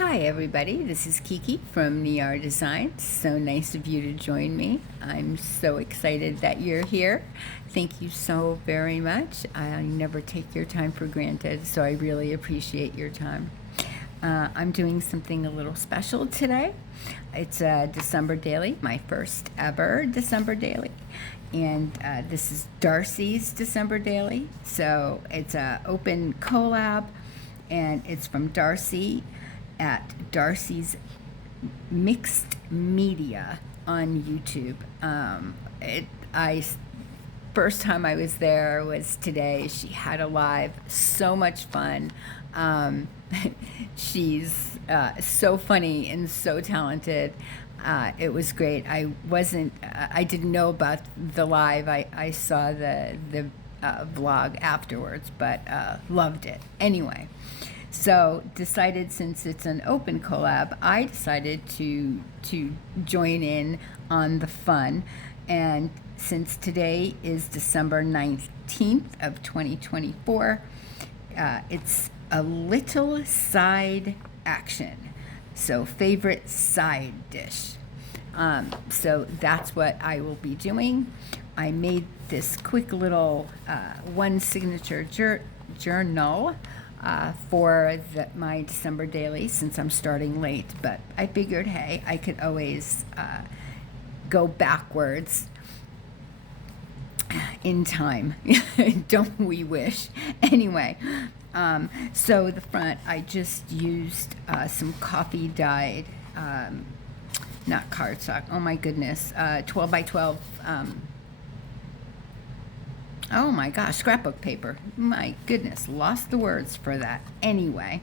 Hi everybody, this is Kiki from Niar Designs. So nice of you to join me. I'm so excited that you're here. Thank you so very much. I never take your time for granted, so I really appreciate your time. I'm doing something a little special today. It's a December daily, my first ever December daily. And this is Darcy's December daily. So it's an open collab, and it's from Darcy at Darcy's Mixed Media on YouTube. I first time I was there was today. She had a live, so much fun. She's so funny and so talented. It was great. I didn't know about the live. I saw the vlog afterwards, but loved it. Anyway, so decided, since it's an open collab, I decided to join in on the fun. And since today is December 19th of 2024, it's a little side action. So favorite side dish. So that's what I will be doing. I made this quick little one signature journal for my December daily, since I'm starting late. But I figured, hey, I could always go backwards in time. Don't we wish? Anyway, so the front, I just used some coffee dyed, not cardstock, oh my goodness, 12 by 12, oh my gosh, scrapbook paper. My goodness, lost the words for that. Anyway,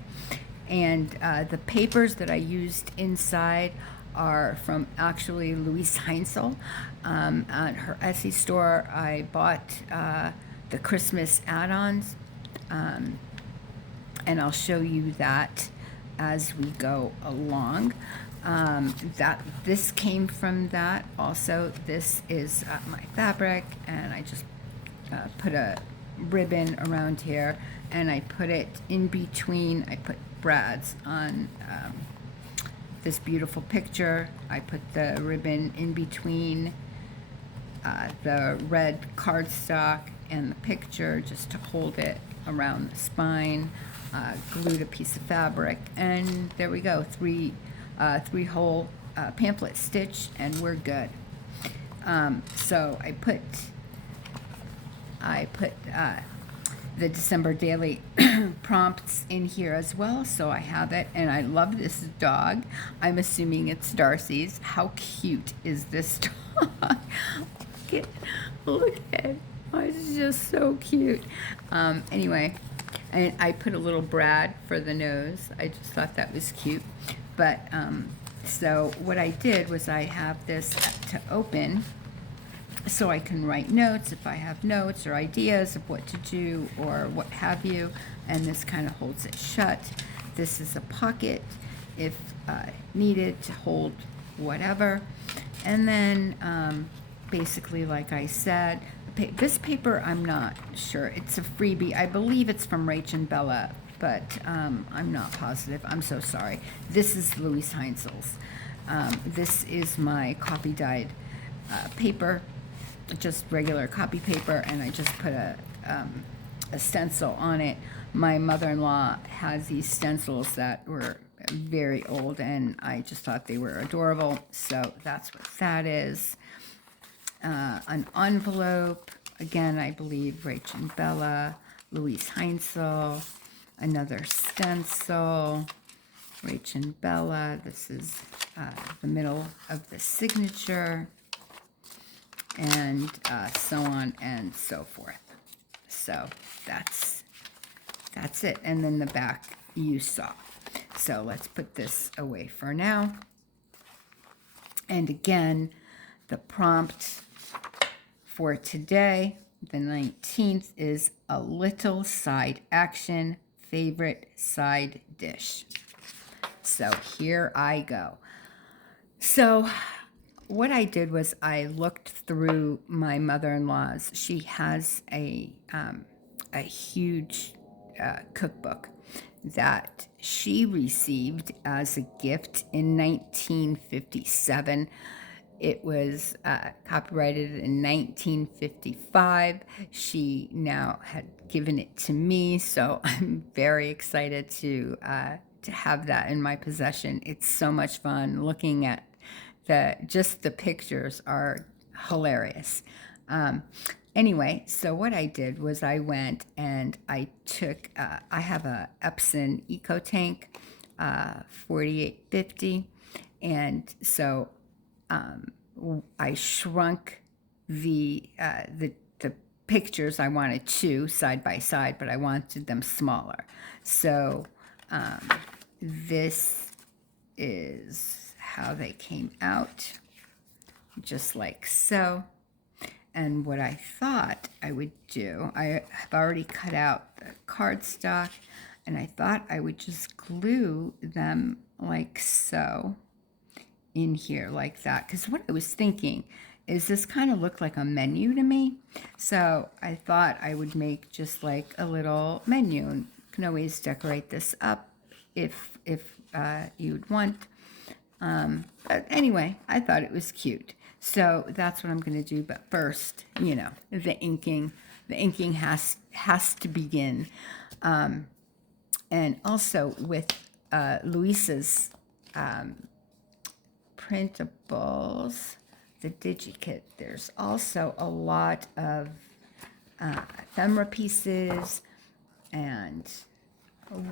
and the papers that I used inside are from actually Louise Heinzel. At her Etsy store, I bought the Christmas add-ons, and I'll show you that as we go along. This came from that. Also, this is my fabric, and I just put a ribbon around here, and I put it in between. I put brads on this beautiful picture. I put the ribbon in between the red cardstock and the picture, just to hold it around the spine. Glued a piece of fabric, and there we go. Three hole pamphlet stitch, and we're good. So I put the December daily prompts in here as well, so I have it. And I love this dog. I'm assuming it's Darcy's. How cute is this dog? Look at it. Oh, it's just so cute. Anyway, and I put a little brad for the nose. I just thought that was cute. But so what I did was, I have this to open so I can write notes if I have notes or ideas of what to do or what have you. And this kind of holds it shut. This is a pocket if needed to hold whatever. And then basically, like I said, this paper, I'm not sure. It's a freebie. I believe it's from Rach and Bella, but I'm not positive. I'm so sorry. This is Louise Heinzel's. This is my coffee dyed paper, just regular copy paper, and I just put a stencil on it. My mother-in-law has these stencils that were very old, and I just thought they were adorable, so that's what that is. An envelope, again, I believe Rach and Bella, Louise Heinzel. Another stencil, Rach and Bella. This is the middle of the signature, and so on and so forth. So that's it. And then the back you saw. So let's put this away for now. And again, the prompt for today, the 19th, is a little side action, favorite side dish. So here I go. So what I did was, I looked through my mother-in-law's. She has a huge cookbook that she received as a gift in 1957. It was copyrighted in 1955. She now had given it to me, so I'm very excited to have that in my possession. It's so much fun looking at just the pictures are hilarious. Anyway, so what I did was I went and I took, I have a Epson Eco Tank 4850, and so I shrunk the pictures. I wanted two side by side, but I wanted them smaller. So this is how they came out, just like so. And what I thought I would do, I have already cut out the cardstock, and I thought I would just glue them like so in here like that. Because what I was thinking is this kind of looked like a menu to me. So I thought I would make just like a little menu, and you can always decorate this up if you'd want. But anyway, I thought it was cute. So that's what I'm going to do. But first, you know, the inking has to begin. And also with Luisa's printables, the DigiKit, there's also a lot of ephemera pieces and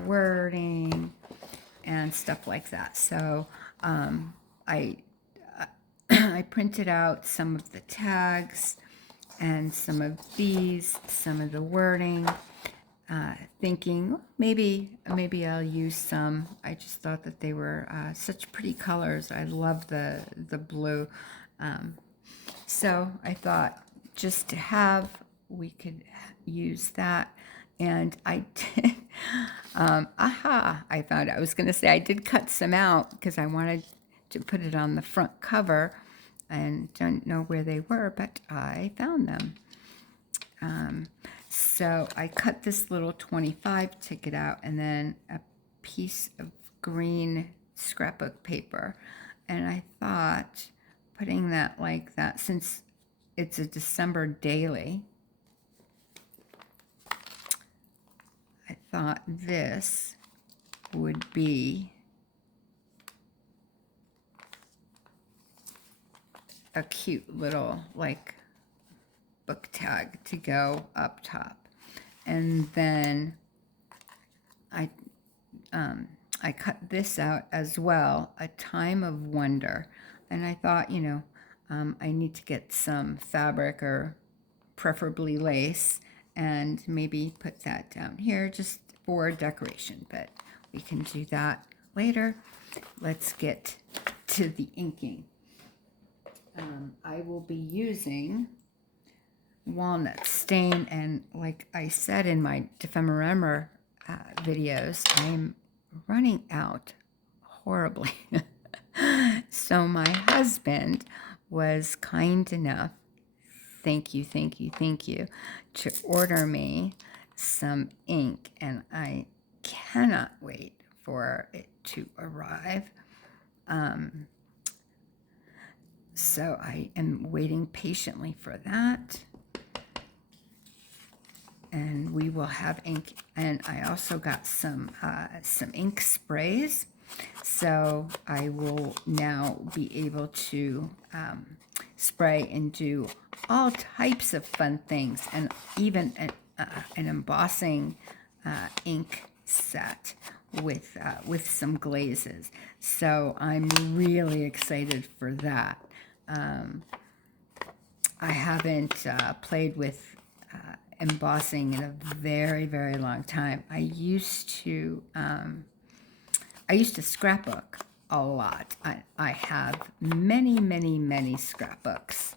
wording and stuff like that. So I printed out some of the tags and some of these, some of the wording, thinking maybe I'll use some. I just thought that they were such pretty colors. I love the blue. So I thought just to have, we could use that. And I did, I found out. I was going to say I did cut some out because I wanted to put it on the front cover, and don't know where they were, but I found them. So I cut this little 25 ticket out, and then a piece of green scrapbook paper. And I thought putting that like that, since it's a December daily, I thought this would be a cute little like book tag to go up top. And then I cut this out as well, A Time of Wonder. And I thought, you know, I need to get some fabric, or preferably lace, and maybe put that down here just for decoration, but we can do that later. Let's get to the inking. I will be using walnut stain, and like I said in my ephemera videos, I'm running out horribly. So my husband was kind enough, thank you, to order me some ink, and I cannot wait for it to arrive. So I am waiting patiently for that. And we will have ink. And I also got some ink sprays. So I will now be able to spray and do all types of fun things, and even an embossing ink set with some glazes. So I'm really excited for that. I haven't played with embossing in a very, very long time. I used to scrapbook a lot. I have many scrapbooks.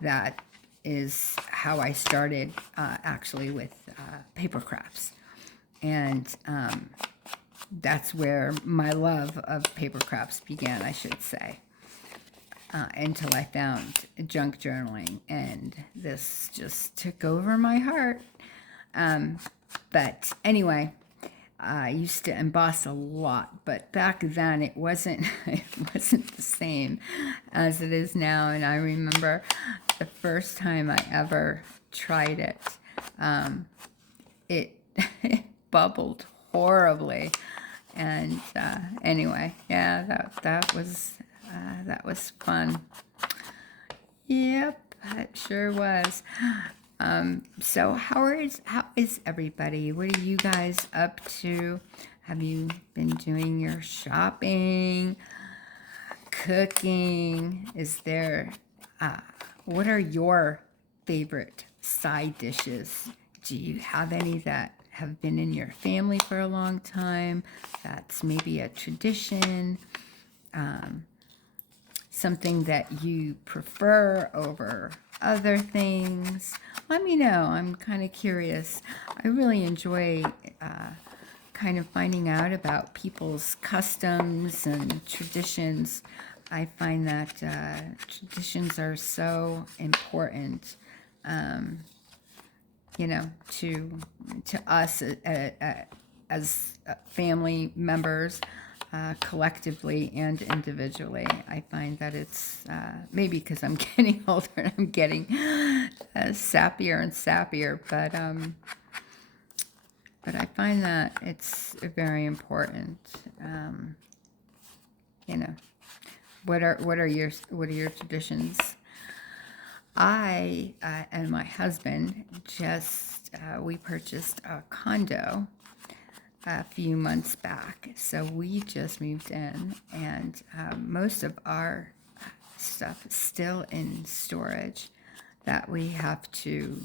That is how I started actually with paper crafts. And that's where my love of paper crafts began, I should say. Until I found junk journaling, and this just took over my heart. But anyway, I used to emboss a lot, but back then it wasn't it wasn't the same as it is now. And I remember the first time I ever tried it, it it bubbled horribly. And anyway, yeah, that was fun. Yep, it sure was. So how is everybody? What are you guys up to? Have you been doing your shopping, cooking? Is there, what are your favorite side dishes? Do you have any that have been in your family for a long time? That's maybe a tradition, something that you prefer over other things. Let me know. I'm kind of curious. I really enjoy kind of finding out about people's customs and traditions. I find that traditions are so important, you know, to us as family members, collectively and individually. I find that it's maybe because I'm getting older and I'm getting sappier and sappier, but I find that it's very important. You know, what are your traditions? I and my husband just we purchased a condo a few months back, so we just moved in, and most of our stuff is still in storage that we have to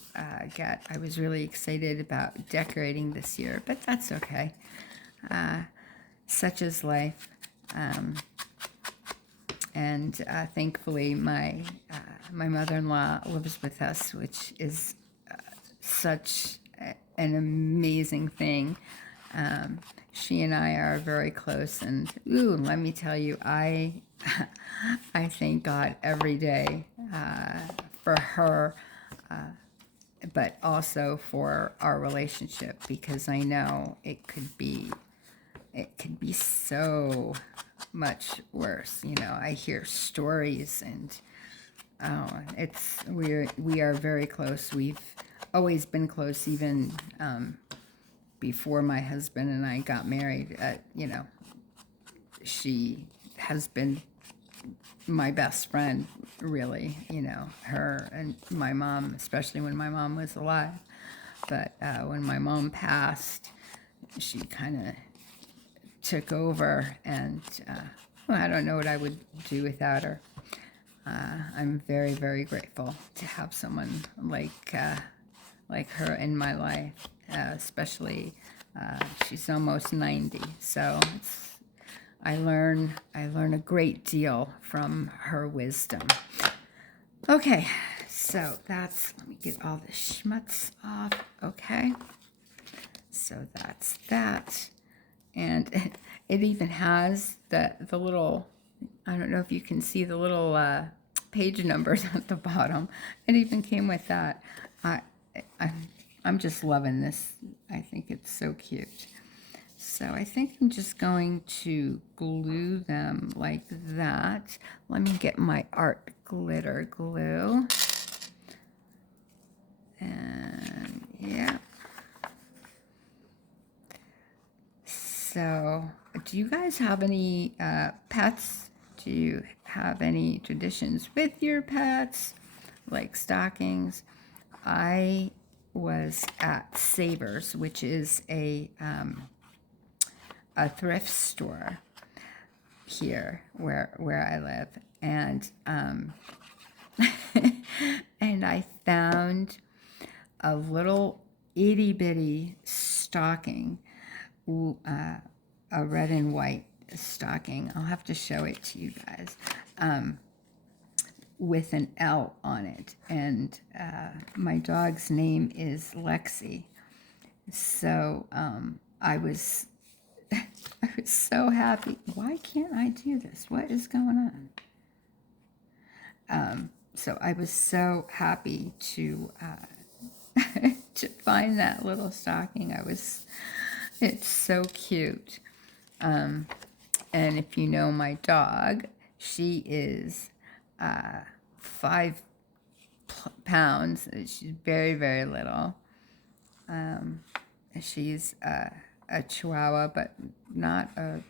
get. I was really excited about decorating this year, but that's okay. Such is life. And thankfully, my mother-in-law lives with us, which is such an amazing thing. She and I are very close, and ooh, let me tell you, I I thank God every day for her, but also for our relationship, because I know it could be so much worse. You know, I hear stories, and oh, we are very close. We've always been close, even before my husband and I got married. You know, she has been my best friend, really. You know, her and my mom, especially when my mom was alive. But when my mom passed, she kind of took over, and well, I don't know what I would do without her. I'm very, very grateful to have someone like her in my life, especially she's almost 90, so I learn a great deal from her wisdom. Okay, so let me get all the schmutz off. Okay, so that's that. And it even has the little, I don't know if you can see the little page numbers at the bottom. It even came with that. I'm just loving this. I think it's so cute. So I think I'm just going to glue them like that. Let me get my art glitter glue. And yeah. So, do you guys have any pets? Do you have any traditions with your pets, like stockings? I was at Savers, which is a thrift store here where I live, and and I found a little itty bitty stocking. A red and white stocking. I'll have to show it to you guys, with an L on it, and my dog's name is Lexi. So I was I was so happy. Why can't I do this? What is going on? So I was so happy to to find that little stocking. I was It's so cute. And if you know my dog, she is 5 pounds. She's very, very little. She's a Chihuahua, but not a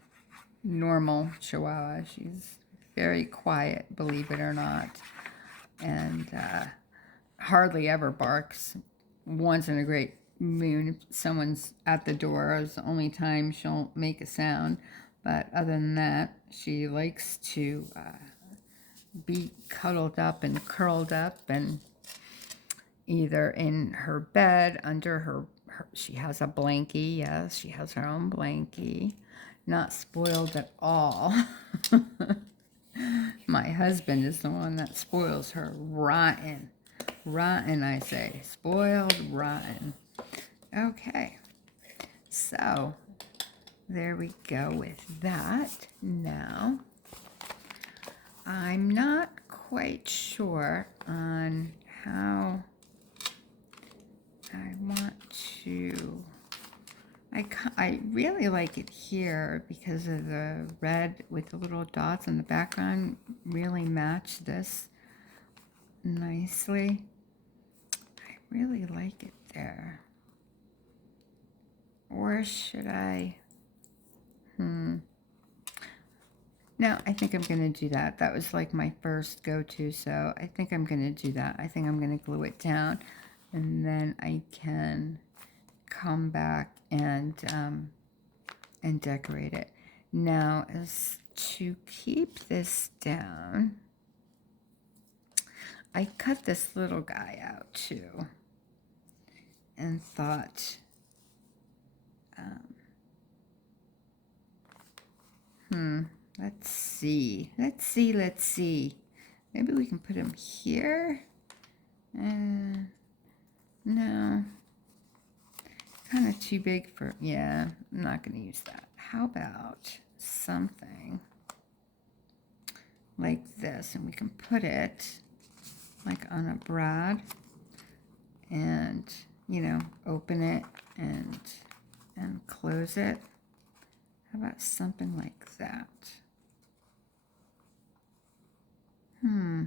normal Chihuahua. She's very quiet, believe it or not, and hardly ever barks. Once in a great moon, if someone's at the door is the only time she'll make a sound. But other than that, she likes to be cuddled up and curled up, and either in her bed, under she has a blankie. Yes, she has her own blankie. Not spoiled at all. My husband is the one that spoils her. Rotten. Rotten, I say. Spoiled, rotten. Okay. So, there we go with that. Now, I'm not quite sure on how I want to... I really like it here because of the red with the little dots in the background really match this nicely. I really like it there. Or should I? No, I think I'm going to do that. That was like my first go-to, so I think I'm going to do that. I think I'm going to glue it down, and then I can come back and decorate it. Now, as to keep this down, I cut this little guy out too, and thought, let's see. Maybe we can put him here. No. Kind of too big for, yeah, I'm not going to use that. How about something like this? And we can put it like on a brad and, you know, open it and close it. How about something like that? I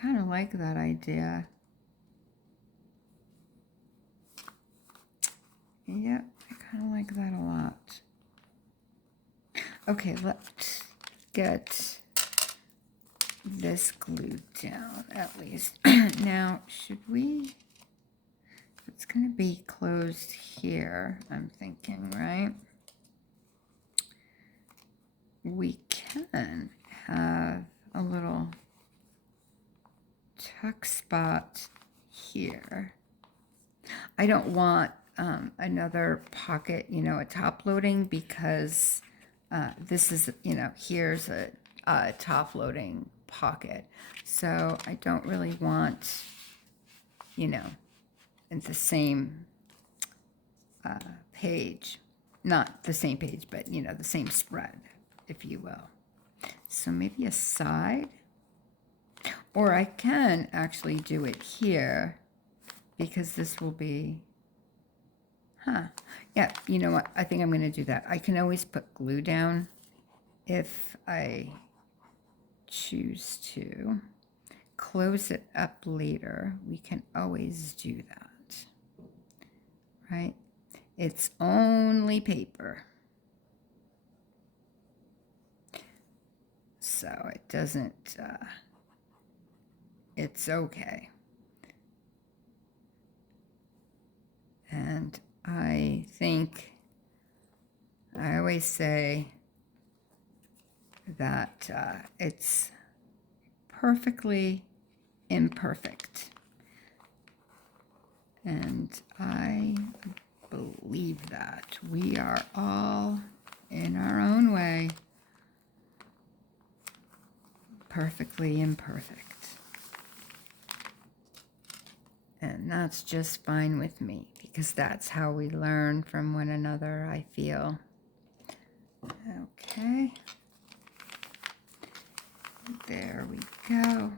kind of like that idea. Yep, I kind of like that a lot. Okay, let's get this glued down at least. Now, should we... It's going to be closed here, I'm thinking, right? We can have a little tuck spot here. I don't want another pocket, you know, a top loading, because this is, you know, here's a top loading pocket. So I don't really want, you know, in the same page. Not the same page, but, you know, the same spread, if you will. So maybe a side. Or I can actually do it here, because this will be... Yeah, you know what? I think I'm going to do that. I can always put glue down if I choose to. Close it up later. We can always do that. Right? It's only paper. So it doesn't... it's okay. And I think I always say that it's perfectly imperfect. And I believe that we are all, in our own way, perfectly imperfect. And that's just fine with me, because that's how we learn from one another, I feel. Okay. There we go.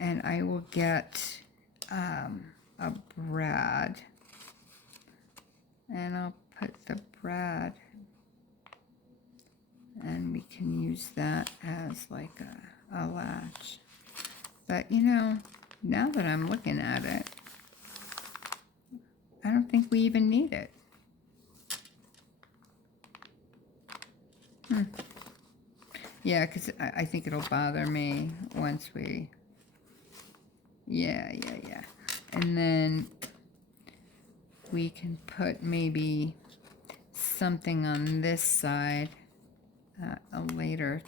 And I will get a brad And I'll put the brad, and we can use that as like a latch. But you know, now that I'm looking at it, I don't think we even need it. Yeah, because I think it'll bother me once we... Yeah. And then we can put maybe something on this side at a later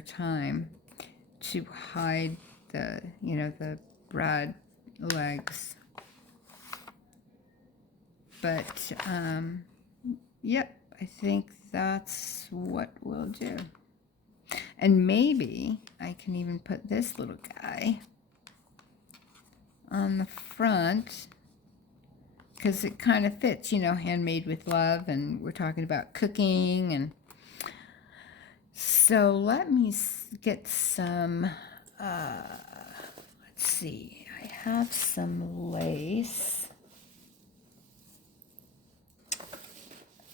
time to hide the, you know, the brad legs. But yep, I think that's what we'll do. And maybe I can even put this little guy on the front, because it kind of fits, you know, handmade with love, and we're talking about cooking. And so let me get some, let's see, I have some lace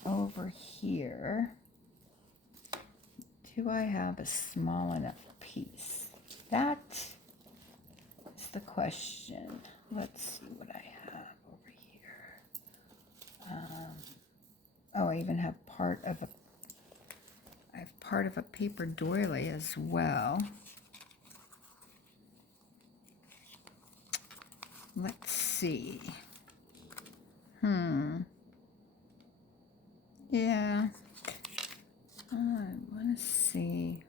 over here. Do I have a small enough piece? That is the question. Let's see what I have over here. Oh, I even have part of a paper doily as well. Let's see. Yeah. I want to see,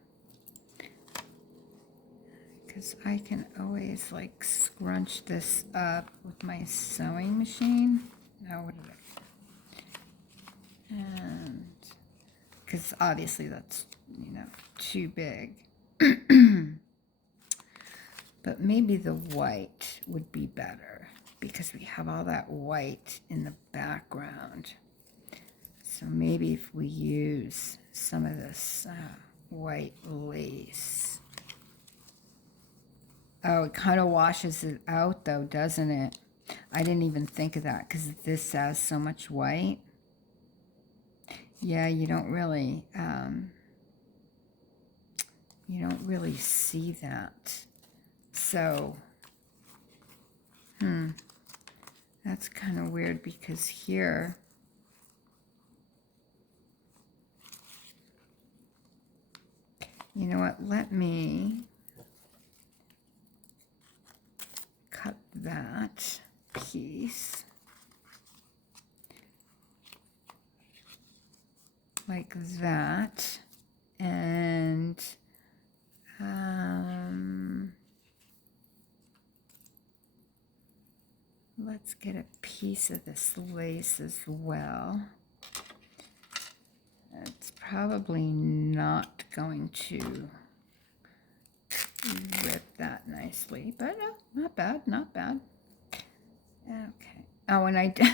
because I can always like scrunch this up with my sewing machine. Now, what did I... And because obviously that's, you know, too big. But maybe the white would be better, because we have all that white in the background. So maybe if we use some of this white lace. Oh, it kind of washes it out though, doesn't it? I didn't even think of that, because this has so much white. Yeah, you don't really see that. So, that's kind of weird, because here, you know what, let me cut that piece like that, and let's get a piece of this lace as well. It's probably not going to rip that nicely, but not bad, not bad. Okay. Oh, and I did,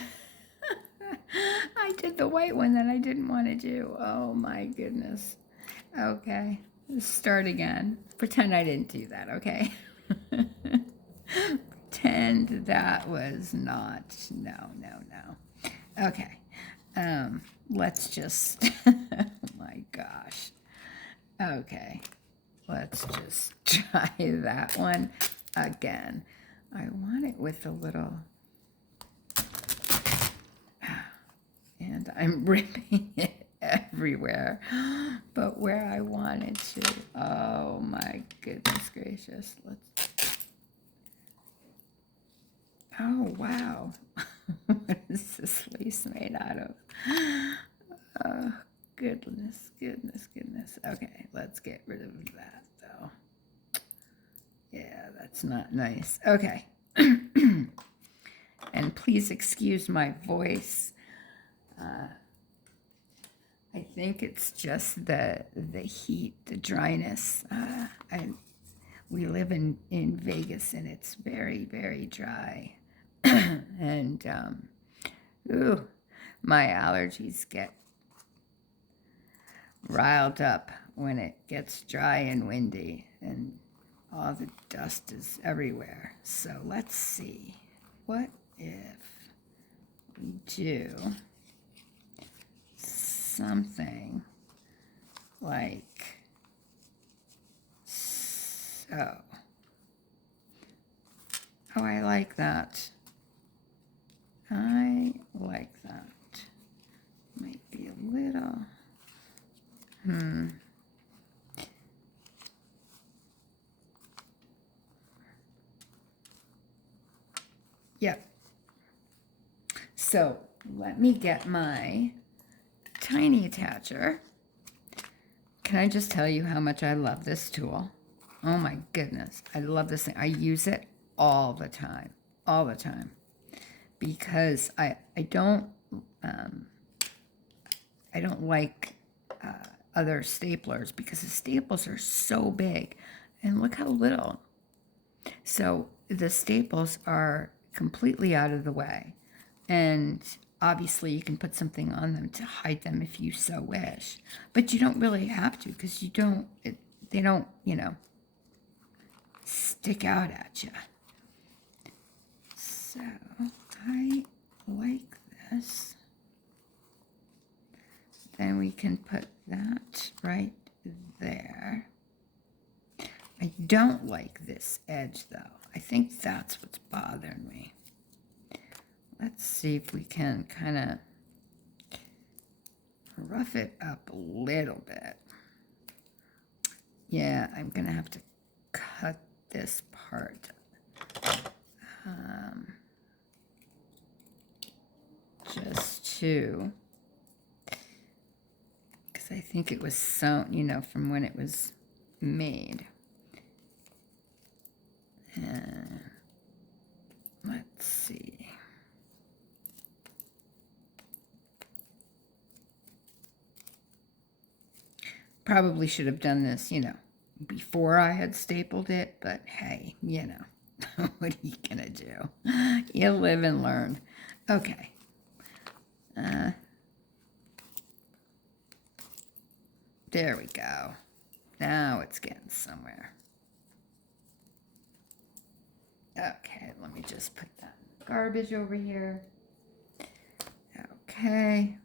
I did the white one that I didn't want to do. Oh my goodness. Okay, let's start again. Pretend I didn't do that, okay? Pretend that was not, no. Okay, let's just, oh my gosh. Okay, let's just try that one again. I want it with a little, and I'm ripping it everywhere, but where I wanted to. Oh my goodness gracious. Oh wow. What is this lace made out of? Oh, goodness. Okay, let's get rid of that though. Yeah, that's not nice. Okay. And please excuse my voice. I think it's just the heat, the dryness. We live in Vegas, and it's very, very dry. And my allergies get riled up when it gets dry and windy, and all the dust is everywhere. So let's see. What if we do something like so. Oh, I like that. I like that. Might be a little, Yep. So let me get my tiny attacher. Can I just tell you how much I love this tool? Oh my goodness. I love this thing. I use it all the time. All the time. Because I don't like other staplers because the staples are so big. And look how little. So the staples are completely out of the way. And obviously you can put something on them to hide them if you so wish. But you don't really have to because they don't, stick out at you. So I like this. Then we can put that right there. I don't like this edge though. I think that's what's bothering me. Let's see if we can kind of rough it up a little bit. Yeah, I'm going to have to cut this part. Just to, because I think it was sewn, from when it was made. Let's see. Probably should have done this, before I had stapled it, but hey, what are you gonna do? You live and learn. Okay. There we go. Now it's getting somewhere. Okay, let me just put that garbage over here. Okay.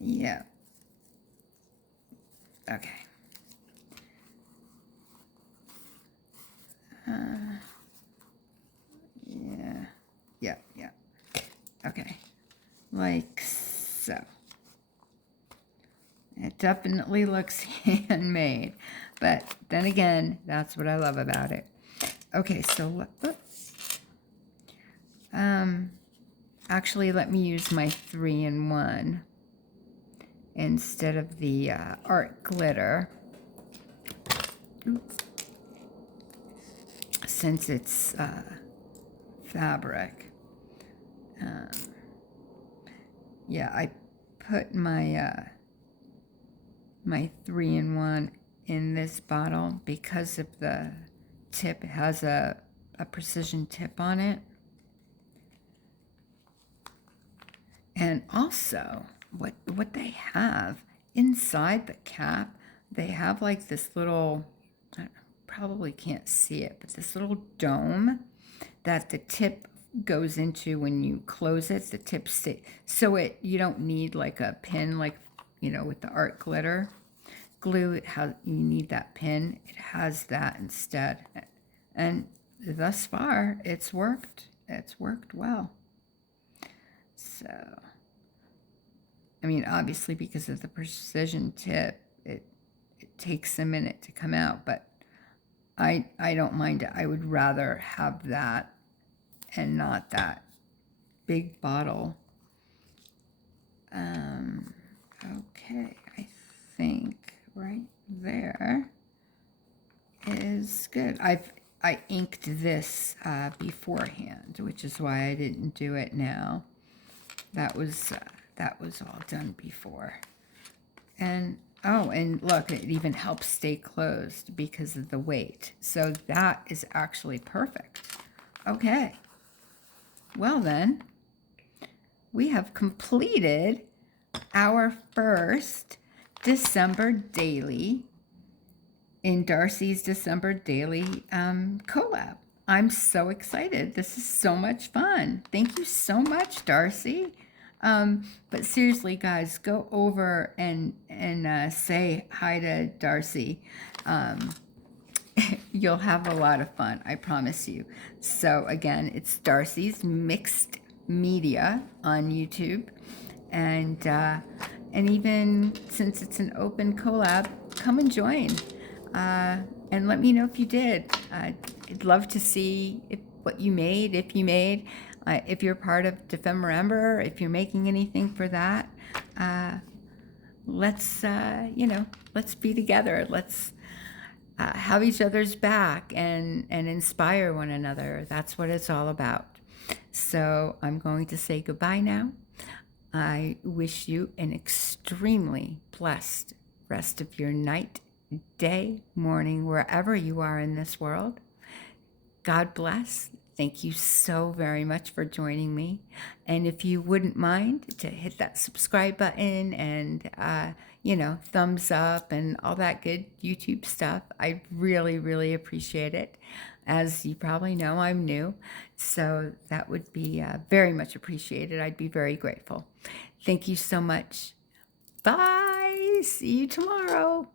Yeah. Okay. Yeah. Okay. Like so. It definitely looks handmade, but then again, that's what I love about it. Okay, so actually, let me use my 3-in-1 instead of the art glitter. Oops. Since it's fabric. Yeah, I put my my 3-in-1 in this bottle because of the tip. It has a precision tip on it. And also, what they have inside the cap, they have like this little, I probably can't see it, but this little dome that the tip goes into when you close it. The tip so you don't need like a pin like with the art glitter glue. You need that pin. It has that instead, and thus far it's worked. It's worked well. So, I mean, obviously because of the precision tip, it takes a minute to come out, but I don't mind it. I would rather have that and not that big bottle. Okay, I think right there is good. I inked this beforehand, which is why I didn't do it now. That was all done before. And oh, and look, it even helps stay closed because of the weight. So that is actually perfect. Okay. Well then, we have completed our first December daily in Darcy's December daily collab. I'm so excited. This is so much fun. Thank you so much, Darcy. But seriously, guys, go over and say hi to Darcy. Um, you'll have a lot of fun, I promise you. So again, it's Darcy's Mixed Media on YouTube, and even since it's an open collab, come and join, and let me know if you did. I'd love to see what you made, if you made, if you're part of Defember, if you're making anything for that. Let's let's be together. Let's have each other's back and inspire one another. That's what it's all about. So I'm going to say goodbye now. I wish you an extremely blessed rest of your night, day, morning, wherever you are in this world. God bless. Thank you so very much for joining me. And if you wouldn't mind to hit that subscribe button and, thumbs up and all that good YouTube stuff, I really, really appreciate it. As you probably know, I'm new, so that would be very much appreciated. I'd be very grateful. Thank you so much. Bye. See you tomorrow.